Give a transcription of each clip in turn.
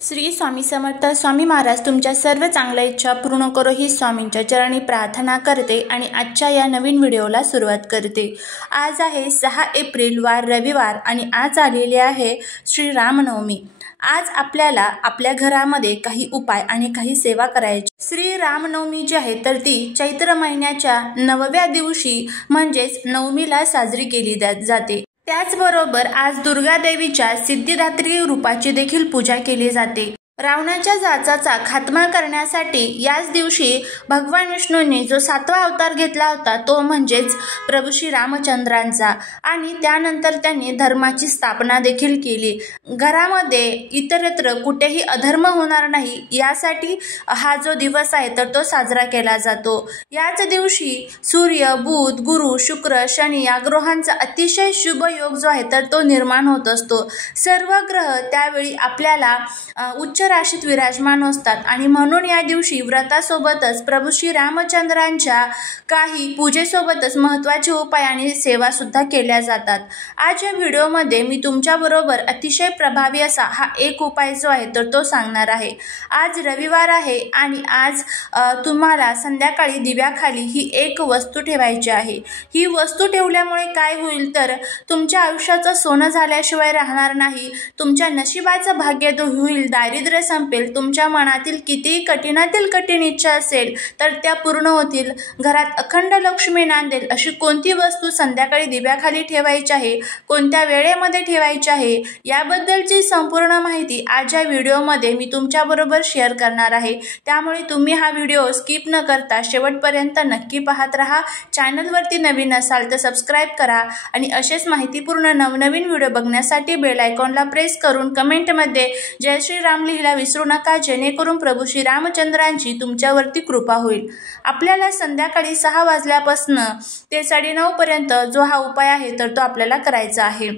श्री स्वामी समर्थ स्वामी महाराज तुमच्या सर्व चांगल्या इच्छा पूर्ण करो ही स्वामींच्या चरणी प्रार्थना करते आणि आजच्या या नवीन व्हिडिओला सुरुवात करते। आज आहे 6 एप्रिल वार रविवार आणि आज आलेली आहे श्री रामनवमी। आज आपल्याला आपल्या घरामध्ये काही उपाय आणि काही सेवा करायची। श्री रामनवमी जी आहे तर ती चैत्र महिन्याच्या 9व्या दिवशी म्हणजेच नवमीला साजरी केली जाते। त्याचबरोबर आज दुर्गा देवीच्या सिद्धिदात्री रूपाची देखील पूजा केली जाते। रावणाच्या जाचाचा खात्मा करण्यासाठी याच दिवशी भगवान विष्णूंनी जो 7वा अवतार घेतला होता तो म्हणजेच प्रभू श्री रामचंद्रांचा, आणि त्यानंतर त्यांनी धर्माची स्थापना देखील केली। घरामध्ये इतरत्र कुठेही अधर्म होणार नाही यासाठी हा जो दिवस आहे तर तो साजरा केला जातो। याच दिवशी सूर्य, बुध, गुरु, शुक्र, शनी या ग्रहांचा अतिशय शुभ योग जो आहे तर तो निर्माण होत असतो। सर्व ग्रह त्यावेळी आपल्याला उच्च राशीत विराजमान असतात आणि म्हणून या दिवशी व्रतासोबतच प्रभू श्री रामचंद्रांच्या काही पूजेसोबतच महत्त्वाचे उपाय आणि सेवा सुद्धा केल्या जातात। आज या व्हिडिओमध्ये मी तुमच्याबरोबर अतिशय प्रभावी असा हा एक उपाय जो आहे तर तो सांगणार आहे। आज रविवार आहे आणि आज तुम्हाला संध्याकाळी दिव्याखाली ही एक वस्तू ठेवायची आहे। ही वस्तू ठेवल्यामुळे काय होईल तर तुमच्या आयुष्याचं सोनं झाल्याशिवाय राहणार नाही, तुमच्या नशिबाचं भाग्य होईल, दारिद्र्य संपेल, तुमच्या मनातील कितीही कठीणातील कठीण इच्छा असेल तर त्या पूर्ण होतील, घरात अखंड लक्ष्मी नांदेल। अशी कोणती वस्तू संध्याकाळी दिव्याखाली ठेवायची आहे, कोणत्या वेळेमध्ये ठेवायची आहे याबद्दलची संपूर्ण माहिती आज या व्हिडिओमध्ये मी तुमच्याबरोबर शेअर करणार आहे। त्यामुळे तुम्ही हा व्हिडिओ स्किप न करता शेवटपर्यंत नक्की पाहत राहा। चॅनलवरती नवीन असाल तर सबस्क्राईब करा आणि असेच माहितीपूर्ण नवनवीन व्हिडिओ बघण्यासाठी बेल आयकॉनला प्रेस करून कमेंटमध्ये जय श्री राम लिहायला विसरू नका, जेणेकरून प्रभू श्री रामचंद्रांची तुमच्यावरती कृपा होईल। आपल्याला संध्याकाळी 6 वाजल्यापासून ते 9:30 पर्यंत जो हा उपाय आहे तर तो आपल्याला करायचा आहे।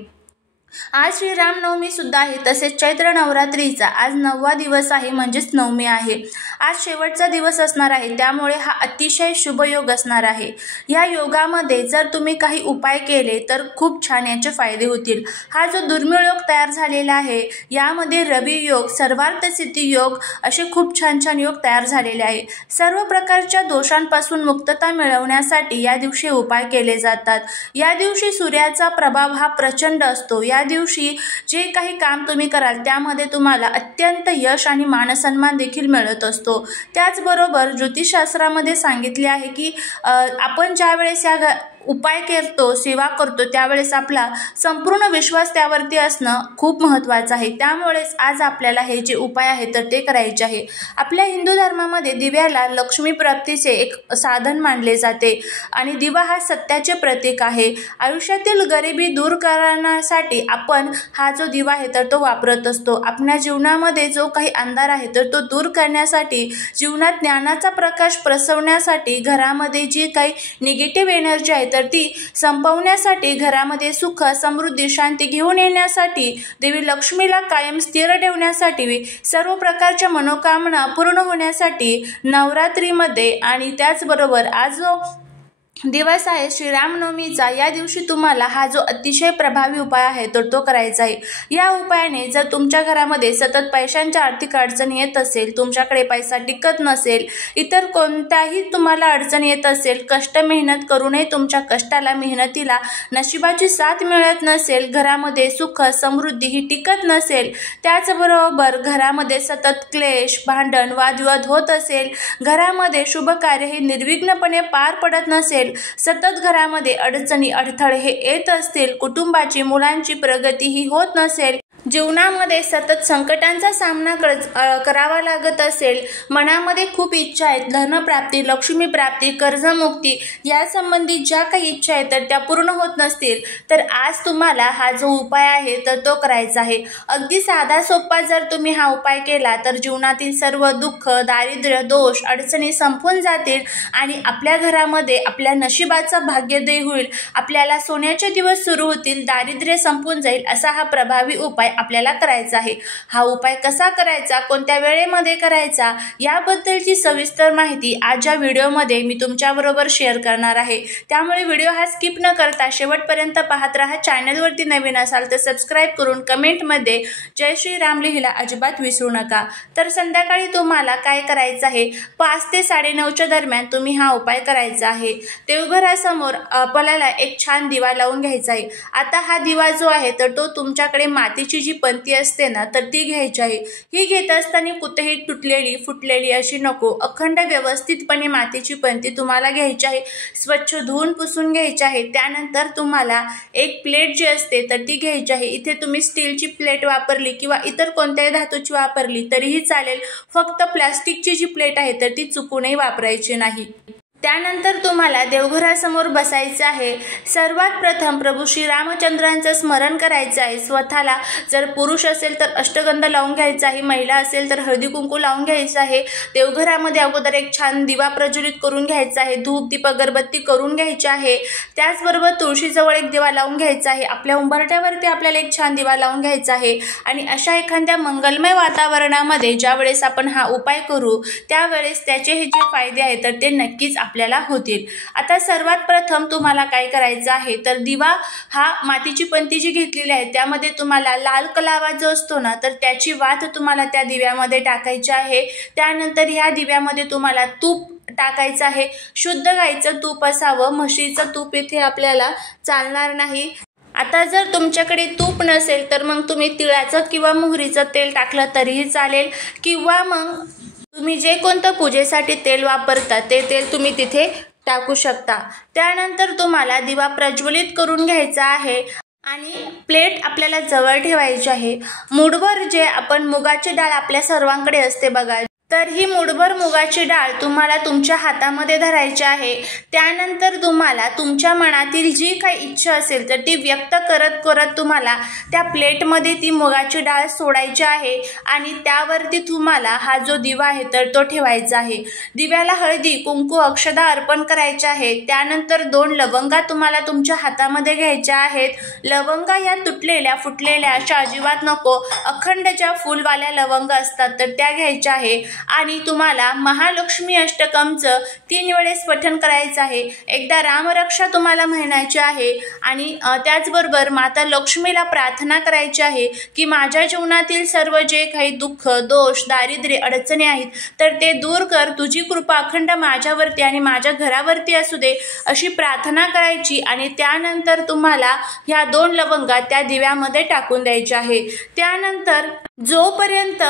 आज श्री रामनवमी सुद्धा आहे, तसेच चैत्र नवरात्रीचा आज 9वा दिवस आहे म्हणजेच नवमी आहे। आज शेवटचा दिवस असणार आहे, त्यामुळे हा अतिशय शुभ योग असणार आहे। या योगामध्ये जर तुम्ही काही उपाय केले तर खूप छान याचे फायदे होतील। हा जो दुर्मिळ योग तयार झालेला आहे यामध्ये रवी योग, सर्वार्थ सिद्धी योग असे खूप छान छान योग तयार झालेले आहे। सर्व प्रकारच्या दोषांपासून मुक्तता मिळवण्यासाठी या दिवशी उपाय केले जातात। या दिवशी सूर्याचा प्रभाव हा प्रचंड असतो। या दिवशी जे काही काम तुम्ही कराल त्यामध्ये तुम्हाला अत्यंत यश आणि मानसन्मान देखील मिळत असतो। त्याचबरोबर ज्योतिषशास्त्रामध्ये सांगितले आहे की आपण ज्या वेळेस या उपाय करतो, सेवा करतो त्यावेळेस आपला संपूर्ण विश्वास त्यावरती असणं खूप महत्त्वाचं आहे। त्यामुळेच आज आपल्याला हे जे उपाय आहे तर ते करायचे आहे। आपल्या हिंदू धर्मामध्ये दिव्याला लक्ष्मी प्राप्तीचे एक साधन मानले जाते आणि दिवा हा सत्याचे प्रतीक आहे। आयुष्यातील गरिबी दूर करण्यासाठी आपण हा जो दिवा आहे तर तो वापरत असतो। आपल्या जीवनामध्ये जो काही अंधार आहे तर तो दूर करण्यासाठी, जीवनात ज्ञानाचा प्रकाश प्रसवण्यासाठी, घरामध्ये जी काही निगेटिव्ह एनर्जी आहे तर ती संपवण्यासाठी, घरामध्ये सुख, समृद्धी, शांती घेऊन येण्यासाठी, देवी लक्ष्मीला कायम स्थिर ठेवण्यासाठी, सर्व प्रकारच्या मनोकामना पूर्ण होण्यासाठी नवरात्रीमध्ये आणि त्याचबरोबर आज जो दिवस आहे श्री रामनवमीचा, या दिवशी तुम्हाला हा जो अतिशय प्रभावी उपाय आहे तर तो करायचा आहे। या उपायाने जर तुमच्या घरामध्ये सतत पैशांच्या आर्थिक अडचणी येत असेल, तुमच्याकडे पैसा टिकत नसेल, इतर कोणत्याही तुम्हाला अडचण येत असेल, कष्ट मेहनत करूनही तुमच्या कष्टाला, मेहनतीला नशिबाची साथ मिळत नसेल, घरामध्ये सुख समृद्धी ही टिकत नसेल, त्याचबरोबर घरामध्ये सतत क्लेश, भांडण, वादविवाद होत असेल, घरामध्ये शुभ कार्य हे निर्विघ्नपणे पार पडत नसेल, सतत घरामध्ये अडचणी अडथळे हे येत असतील, कुटुंबाची, मुलांची प्रगती ही होत नसेल, जीवनामध्ये सतत संकटांचा सामना करावा लागत असेल, मनामध्ये खूप इच्छा आहेत, धनप्राप्ती, लक्ष्मी प्राप्ती, कर्जमुक्ती या संबंधित ज्या काही इच्छा आहेत तर त्या पूर्ण होत नसतील तर आज तुम्हाला हा जो उपाय आहे तर तो करायचा आहे। अगदी साधा सोपा जर तुम्ही हा उपाय केला तर जीवनातील सर्व दुःख, दारिद्र्य, दोष, अडचणी संपून जातील आणि आपल्या घरामध्ये आपल्या नशिबाचा भाग्योदय होईल, आपल्याला सोन्याचे दिवस सुरू होतील, दारिद्र्य संपून जाईल। असा हा प्रभावी उपाय आपल्याला करायचा आहे। हा उपाय कसा करायचा, कोणत्या वेळेमध्ये करायचा याबद्दलची सविस्तर माहिती आजच्या व्हिडिओमध्ये मी तुमच्याबरोबर शेअर करणार आहे। त्यामुळे व्हिडिओ हा स्किप न करता शेवटपर्यंत पाहत राहा। चॅनलवरती नवीन असाल तर सबस्क्राइब करून कमेंटमध्ये जय श्रीराम लिहायला अजिबात विसरू नका। तर संध्याकाळी तुम्हाला काय करायचं आहे, 5 ते 9:30च्या दरम्यान तुम्ही हा उपाय करायचा आहे। देवघरासमोर आपल्याला एक छान दिवा लावून घ्यायचा आहे। आता हा दिवा जो आहे तर तो तुमच्याकडे मातीची जी पंती असते ना तर ती घ्यायची आहे। ही घेत असताना कुठेही तुटलेली फुटलेली अशी नको, अखंड व्यवस्थितपणे मातीची पंती तुम्हाला घ्यायची आहे। स्वच्छ धुवून पुसून घ्यायची आहे। त्यानंतर तुम्हाला एक प्लेट जी असते तर ती घ्यायची आहे। इथे तुम्ही स्टीलची प्लेट वापरली किंवा इतर कोणत्याही धातूची वापरली तरीही चालेल, फक्त प्लास्टिकची जी प्लेट आहे तर ती चुकूनही वापरायची नाही। त्यानंतर तुम्हाला देवघरासमोर बसायचं आहे। सर्वात प्रथम प्रभू श्री रामचंद्रांचं स्मरण करायचं आहे। स्वतःला जर पुरुष असेल तर अष्टगंध लावून घ्यायचा आहे, महिला असेल तर हळदी कुंकू लावून घ्यायचं आहे। देवघरामध्ये अगोदर एक छान दिवा प्रज्वलित करून घ्यायचा आहे, धूप दीप अगरबत्ती करून घ्यायची आहे। त्याचबरोबर तुळशीजवळ एक दिवा लावून घ्यायचा आहे। आपल्या उंबरठ्यावरती आपल्याला एक छान दिवा लावून घ्यायचा आहे आणि अशा एखाद्या मंगलमय वातावरणामध्ये ज्यावेळेस आपण हा उपाय करू त्यावेळेस त्याचे हे जे फायदे आहेत तर ते नक्कीच आपल्याला होतील। आता सर्वात प्रथम तुम्हाला काय करायचं आहे तर दिवा हा मातीची पंती जी घेतलेली आहे त्यामध्ये तुम्हाला लाल कलावा जो असतो ना तर त्याची वात तुम्हाला त्या दिव्यामध्ये टाकायची आहे। त्यानंतर ह्या दिव्यामध्ये तुम्हाला तूप टाकायचं आहे। शुद्ध गाईचं तूप असावं, म्हशीचं तूप इथे आपल्याला चालणार नाही। आता जर तुमच्याकडे तूप नसेल तर मग तुम्ही तिळाचं किंवा मोहरीचं तेल टाकलं तरीही चालेल, किंवा मग तुम्ही जे कोणतं पूजेसाठी तेल वापरता ते तेल तुम्ही तिथे टाकू शकता। त्यानंतर तुम्हाला दिवा प्रज्वलित करून घ्यायचा आहे आणि प्लेट आपल्याला जवळ ठेवायची आहे। मूठभर जे आपण मुगाची डाळ आपल्या सर्वांकडे असते बघा, तर ही मूठभर मुगाची डाळ तुम्हाला तुमच्या हातामध्ये धरायची आहे। त्यानंतर तुम्हाला तुमच्या मनातील जी काही इच्छा असेल तर ती व्यक्त करत करत तुम्हाला त्या प्लेटमध्ये ती मुगाची डाळ सोडायची आहे आणि त्यावरती तुम्हाला हा जो दिवा आहे तर तो ठेवायचा आहे। दिव्याला हळदी कुंकू अक्षदा अर्पण करायचे आहे। त्यानंतर 2 लवंगा तुम्हाला तुमच्या हातामध्ये घ्यायच्या आहेत। लवंगा या तुटलेल्या फुटलेल्या अशा अजिबात नको, अखंड ज्या फुलवाल्या लवंगा असतात तर त्या घ्यायच्या आहे आणि तुम्हाला महालक्ष्मी अष्टकमचं 3 वेळेस पठण करायचं आहे। एकदा रामरक्षा तुम्हाला म्हणायची आहे आणि त्याचबरोबर माता लक्ष्मीला प्रार्थना करायची आहे की माझ्या जीवनातील सर्व जे काही दुःख दोष दारिद्र्य अडचणी आहेत तर ते दूर कर, तुझी कृपा अखंड माझ्यावरती आणि माझ्या घरावरती असू दे अशी प्रार्थना करायची। आणि त्यानंतर तुम्हाला ह्या 2 लवंगा त्या दिव्यामध्ये टाकून द्यायच्या आहे। त्यानंतर जोपर्यंत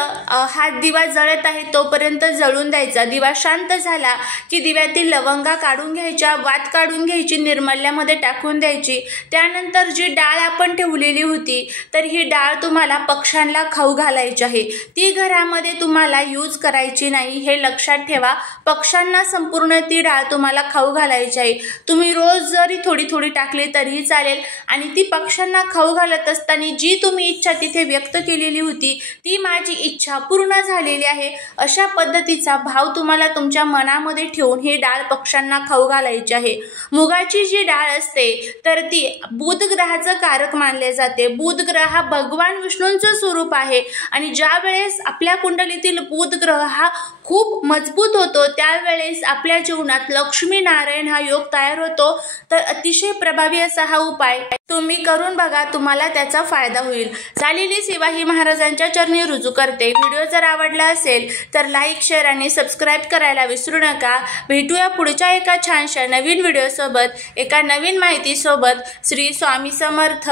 हा दिवा जळत आहे तोपर्यंत जळून द्यायचा। दिवा शांत झाला की दिव्यातील लवंगा काढून घ्यायच्या, वात काढून घ्यायची, निर्मल्यामध्ये टाकून द्यायची। त्यानंतर जी डाळ आपण ठेवलेली होती तर ही डाळ तुम्हाला पक्ष्यांना खाऊ घालायची आहे। ती घरामध्ये तुम्हाला यूज करायची नाही, हे लक्षात ठेवा। पक्ष्यांना संपूर्ण ती डाळ तुम्हाला खाऊ घालायची आहे। तुम्ही रोज जरी थोडी थोडी टाकली तरीही चालेल आणि ती पक्ष्यांना खाऊ घालत असताना जी तुम्ही इच्छा तिथे व्यक्त केलेली होती ती माझी इच्छा पूर्ण झालेली आहे अशा पद्धतीचा भाव तुम्हाला तुमच्या मनामध्ये ठेवून ही डाळ पक्ष्यांना खाऊ घालायची आहे। मुगाची जी डाळ असते तर ती बुध ग्रहाचं कारक मानले जाते। बुध ग्रह हा भगवान विष्णूंचं स्वरूप आहे आणि ज्या वेळेस आपल्या कुंडलीतील बुध ग्रह हा खूप मजबूत होतो त्यावेळेस आपल्या जीवनात लक्ष्मी नारायण हा योग तयार होतो। तर अतिशय प्रभावी असा हा उपाय तुम्ही करून बघा, तुम्हाला त्याचा फायदा होईल। झालेली सेवा ही महाराजांच्या चरणी रुजू करते। व्हिडिओ जर आवडला असेल तर लाईक शेअर आणि सबस्क्राईब करायला विसरू नका। भेटूया पुढच्या एका छानशा नवीन व्हिडिओ सोबत, एका नवीन माहिती सोबत। श्री स्वामी समर्थ।